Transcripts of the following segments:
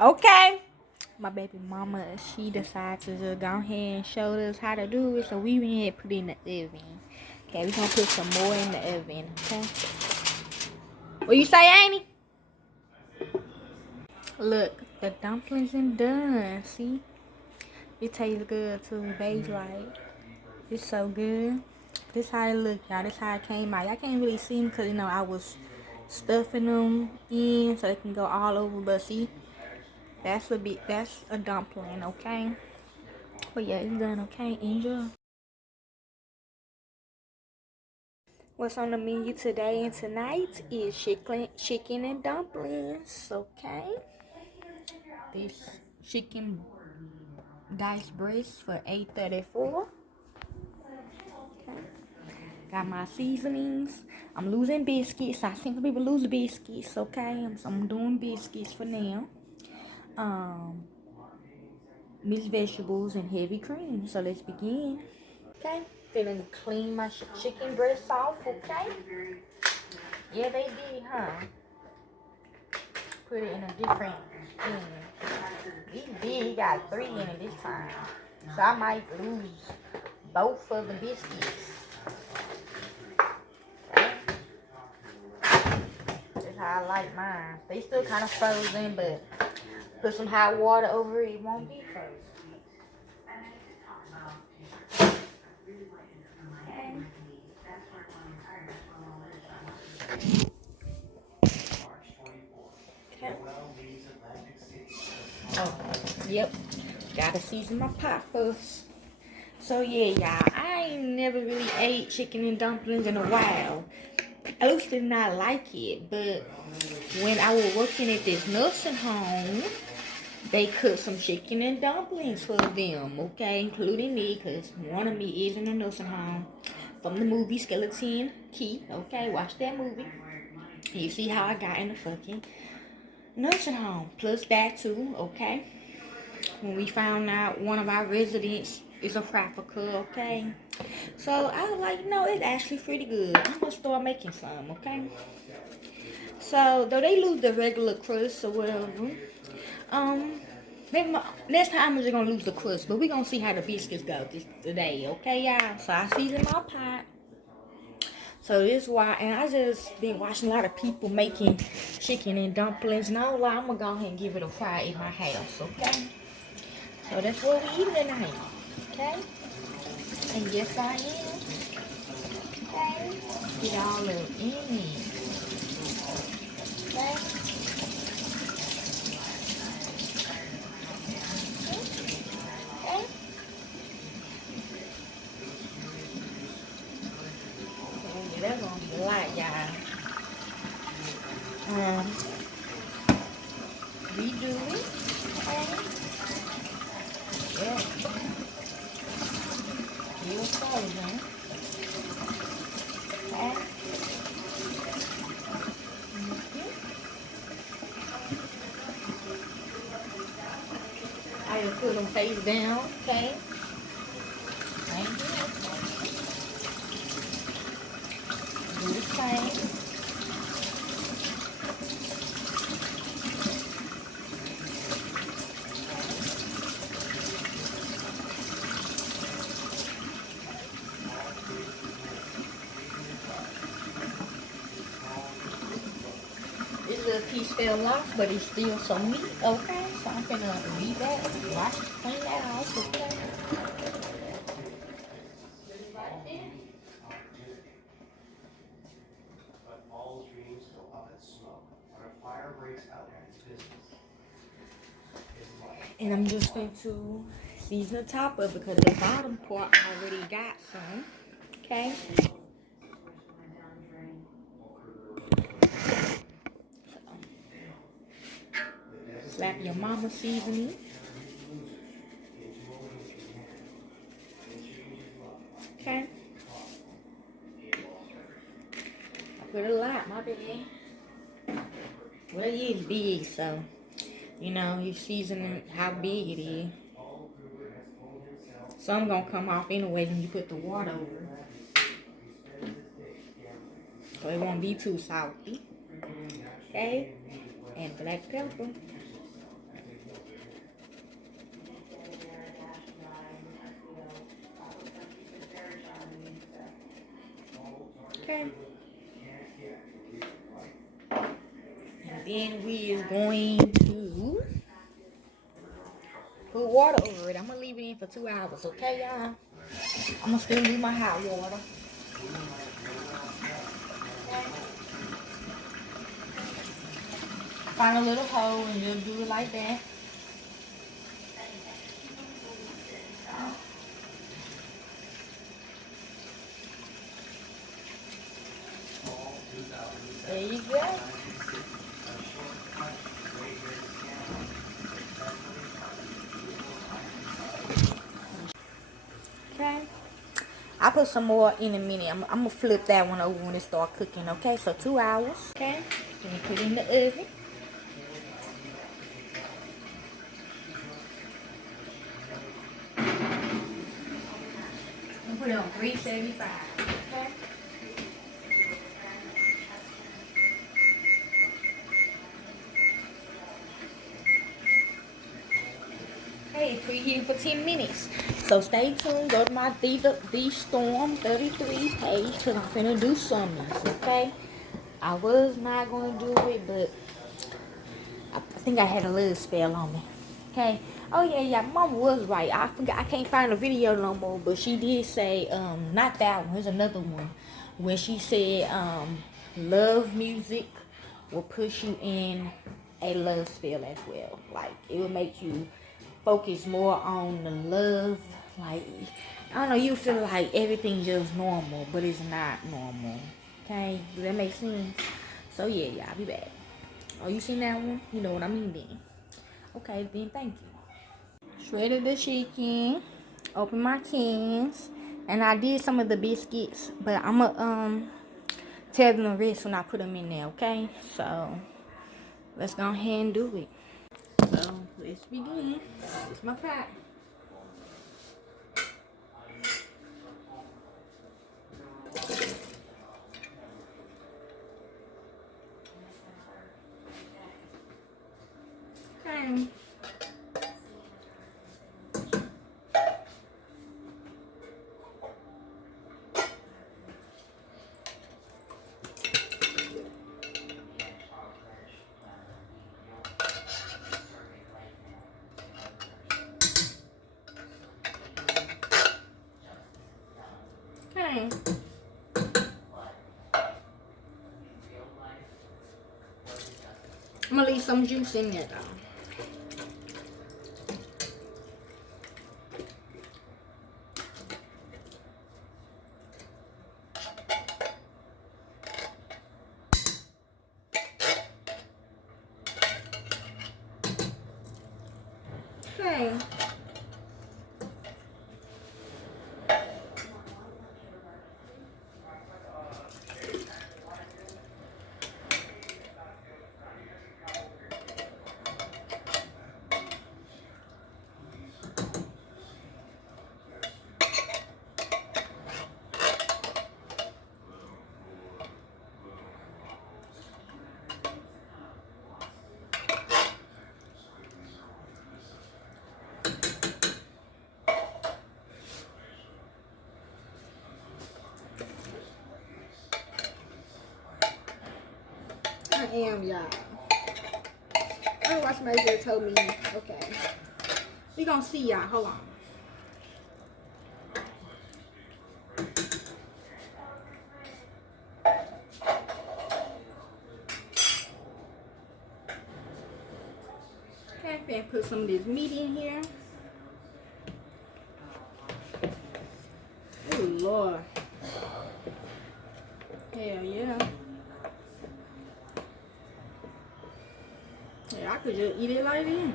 Okay. My baby mama, she decided to just go ahead and show us how to do it. So we went ahead and put it in the oven. Okay, we gonna put some more in the oven. Okay. What you say, Annie? Look, the dumplings are done. See? It tastes good too. Beige white. It's so good. This how it look, y'all. This how it came out. Y'all can't really see them because, you know, I was stuffing them in so they can go all over. But see, that's a dumpling, okay? But yeah, it's done, okay? Enjoy. What's on the menu today and tonight is chicken and dumplings, okay? This chicken diced breast for $8.34. Okay. Got my seasonings. I'm losing biscuits. I think people lose biscuits, okay? So I'm doing biscuits for now. Um, Mixed vegetables and heavy cream. So let's begin. Okay, finna clean my chicken breast off, okay? Yeah, they did, huh? Put it in a different thing. He did, he got 3 in it this time. So I might lose both of the biscuits. Okay? That's how I like mine. They still kind of frozen, but put some hot water over it, it won't be frozen. Okay. Oh, yep. Gotta season my pot first. So yeah, y'all, I ain't never really ate chicken and dumplings in a while. I used to not like it, but when I was working at this nursing home, they cooked some chicken and dumplings for them, okay, including me, because one of me is in a nursing home from the movie Skeleton Key, okay, watch that movie. You see how I got in the fucking nursing home, plus that too, okay. When we found out one of our residents is a trafficker, okay? So I was like, no, it's actually pretty good. I'm gonna start making some, okay? So though they lose the regular crust or whatever, um, maybe next time I'm just gonna lose the crust, but we gonna see how the biscuits go today, okay, y'all? So I seasoned my pot. So this is why, and I just been watching a lot of people making chicken and dumplings, and I was like, I'm gonna go ahead and give it a try in my house, okay? So that's what we eating tonight, okay? And yes, I am. Okay. Get all of in it. Okay. Okay. Yeah, that's gonna be a lot, y'all. Redo it. Okay. Yeah. Still frozen. Okay. I just put them face down. Okay. Thank you. Do the same. This little piece fell off, but it's still some meat. Okay. So I'm gonna leave that. Wash, clean that off. Okay. And I'm just going to season the top of it because the bottom part already got some. Okay. Slap your mama seasoning. Okay. I put a lot, my bad. Well, it is big, so you know you seasoning how big it is. Some gonna come off anyway when you put the water over, so it won't be too salty. Okay. And black pepper. Okay. And then we is going to put water over it. I'm gonna leave it in for 2 hours, okay, y'all? I'm gonna still leave my hot water. Find a little hole and just do it like that. There you go. Okay. I'll put some more in a minute. I'm gonna flip that one over when it start cooking, okay? So 2 hours. Okay. Then you put it in the oven. And put it on 375. Okay. Hey, preheat for 10 minutes. So stay tuned. Go to my The Storm 33 page because I'm finna do summons, okay? I was not gonna do it, but I think I had a little spell on me. Okay. Oh yeah, Mama was right. I forgot. I can't find the video no more, but she did say, not that one. Here's another one, where she said, love music will push you in a love spell as well. Like it will make you focus more on the love. Like I don't know, you feel like everything's just normal, but it's not normal. Okay, does that make sense? So yeah, y'all be back. Oh, you seen that one? You know what I mean then. Okay, then thank you. Shredded the chicken. Open my cans. And I did some of the biscuits, but I'ma tell them the rest when I put them in there, okay? So let's go ahead and do it. So let's begin. It's my pot. Okay. Okay. I'm gonna leave some juice in there though. Okay. I am, y'all. I don't know why somebody just told me. Okay. We gonna see y'all. Hold on. Okay, then put some of this meat in here. Oh Lord. Hell yeah. Yeah, I could just eat it like this.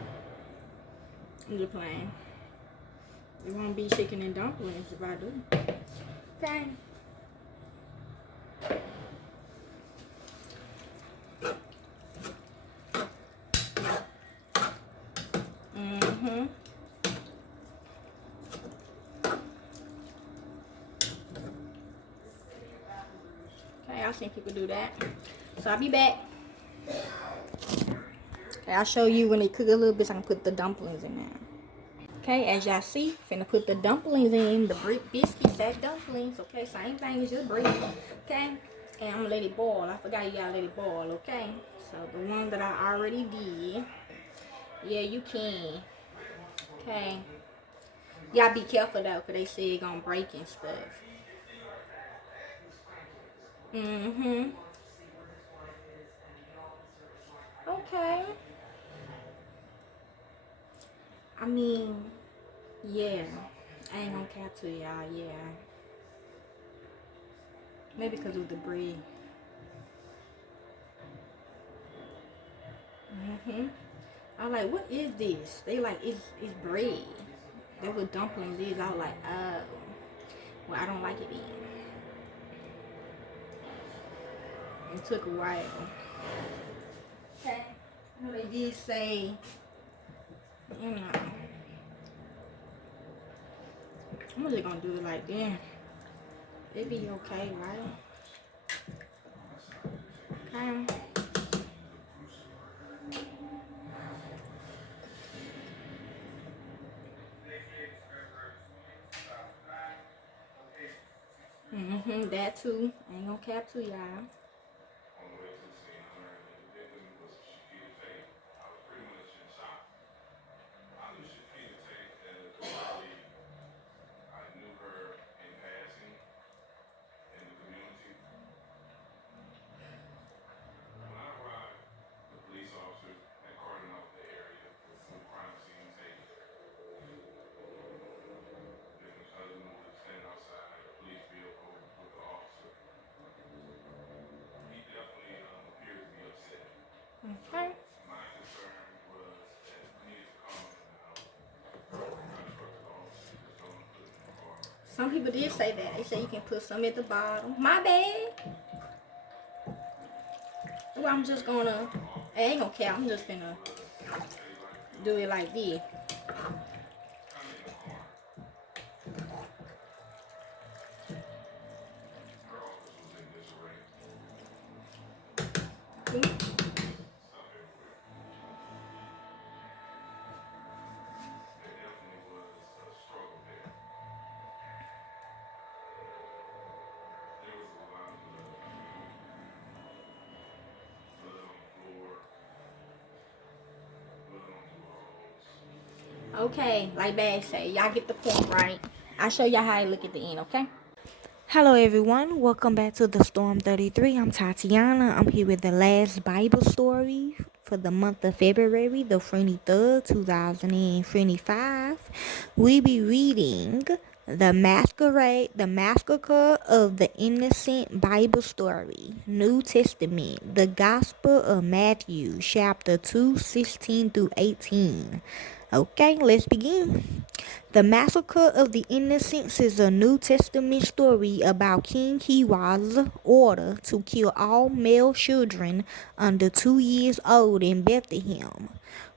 I'm just playing. It won't be chicken and dumplings if I do. Okay. Okay, I've seen people do that. So I'll be back. Okay, I'll show you when they cook a little bit so I can put the dumplings in there. Okay, as y'all see, finna put the dumplings in, the biscuits as dumplings. Okay, same thing as just bread. Okay, and I'm gonna let it boil. I forgot you gotta let it boil. Okay, so the one that I already did. Yeah, you can. Okay, y'all be careful though, cause they say it gonna break and stuff. Okay. I mean, yeah. I ain't gonna cap to y'all. Yeah. Maybe because of the bread. I was like, what is this? They like, it's bread. That's what dumplings is. I was like, oh. Well, I don't like it then. It took a while. Okay. They did say, you know, I'm just gonna do it like that. It'd be okay, right? Okay. That too. I ain't gonna cap to y'all. Okay. Some people did say that. They say you can put some at the bottom. My bad. Well, I'm just gonna, I ain't gonna care. I'm just gonna do it like this. Okay, like Bag say, y'all get the point, right? I'll show y'all how I look at the end, okay? Hello everyone, welcome back to the Storm 33. I'm Tatiana. I'm here with the last Bible story for the month of February, the 23rd, 2025. We be reading the Massacre of the Innocent Bible Story, New Testament, the Gospel of Matthew, chapter 2, 16 through 18. Okay, let's begin. The Massacre of the Innocents is a New Testament story about King Herod's order to kill all male children under 2 years old in Bethlehem.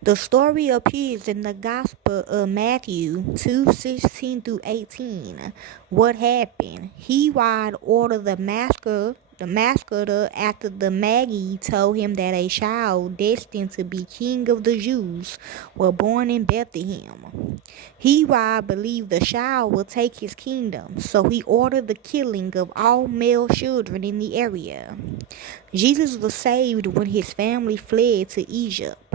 The story appears in the Gospel of Matthew 2:16 through 18. What happened? Herod ordered the massacre after the Magi told him that a child destined to be king of the Jews was born in Bethlehem. Herod believed the child would take his kingdom, so he ordered the killing of all male children in the area. Jesus was saved when his family fled to Egypt.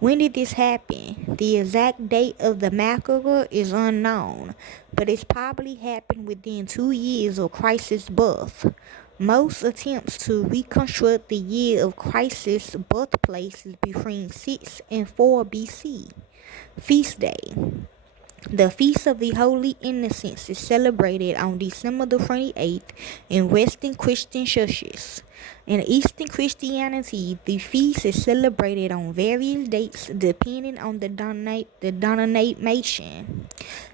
When did this happen? The exact date of the massacre is unknown, but it's probably happened within 2 years of Christ's birth. Most attempts to reconstruct the year of Christ's birthplace is between 6 and 4 BC. Feast Day. The Feast of the Holy Innocents is celebrated on December the 28th in Western Christian churches. In Eastern Christianity, the feast is celebrated on various dates depending on the denomination.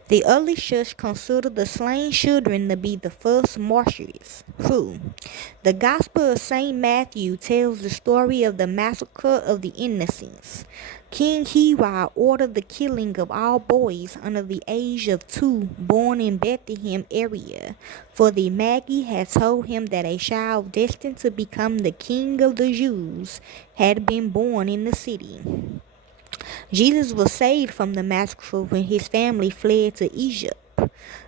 The early church considered the slain children to be the first martyrs. The Gospel of St. Matthew tells the story of the massacre of the innocents. King Herod ordered the killing of all boys under the age of 2 born in Bethlehem area, for the Magi had told him that a child destined to become the king of the Jews had been born in the city. Jesus was saved from the massacre when his family fled to Egypt.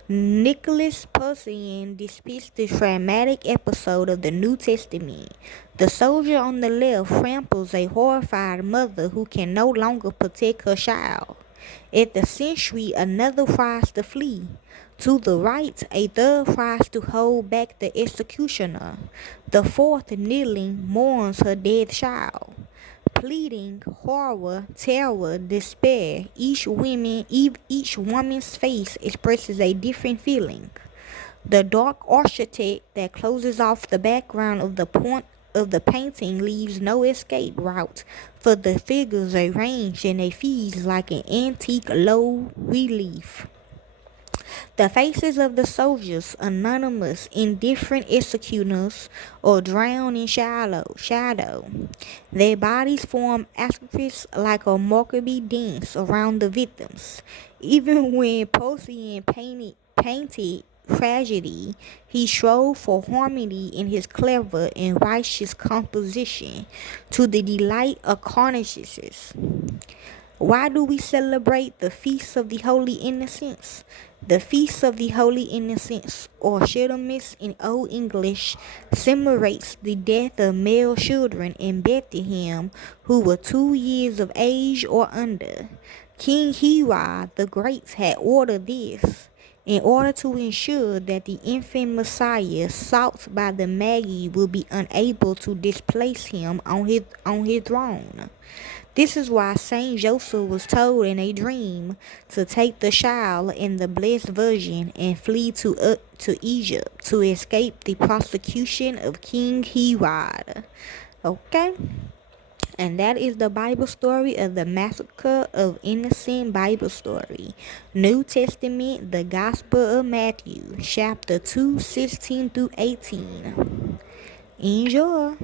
Nicholas Persian depicts the dramatic episode of the New Testament. The soldier on the left tramples a horrified mother who can no longer protect her child. At the century, another tries to flee. To the right, a third tries to hold back the executioner. The fourth, kneeling, mourns her dead child. Pleading, horror, terror, despair, each woman's face expresses a different feeling. The dark architect that closes off the background of the point of the painting leaves no escape route for the figures arranged in a frieze like an antique low relief. The faces of the soldiers, anonymous, indifferent executors, or drowned in shadow. Their bodies form arches like a mockery dance around the victims. Even when Poseidon painted tragedy, he strove for harmony in his clever and righteous composition, to the delight of carnivores. Why do we celebrate the Feast of the Holy Innocents? The Feast of the Holy Innocents, or Sheddamis in Old English, commemorates the death of male children in Bethlehem who were 2 years of age or under. King Herod the Great had ordered this in order to ensure that the infant Messiah sought by the Magi would be unable to displace him on his throne. This is why Saint Joseph was told in a dream to take the child and the blessed virgin and flee to Egypt to escape the prosecution of King Herod. Okay? And that is the Bible story of the massacre of innocent Bible story. New Testament, the Gospel of Matthew, chapter 2, 16 through 18. Enjoy.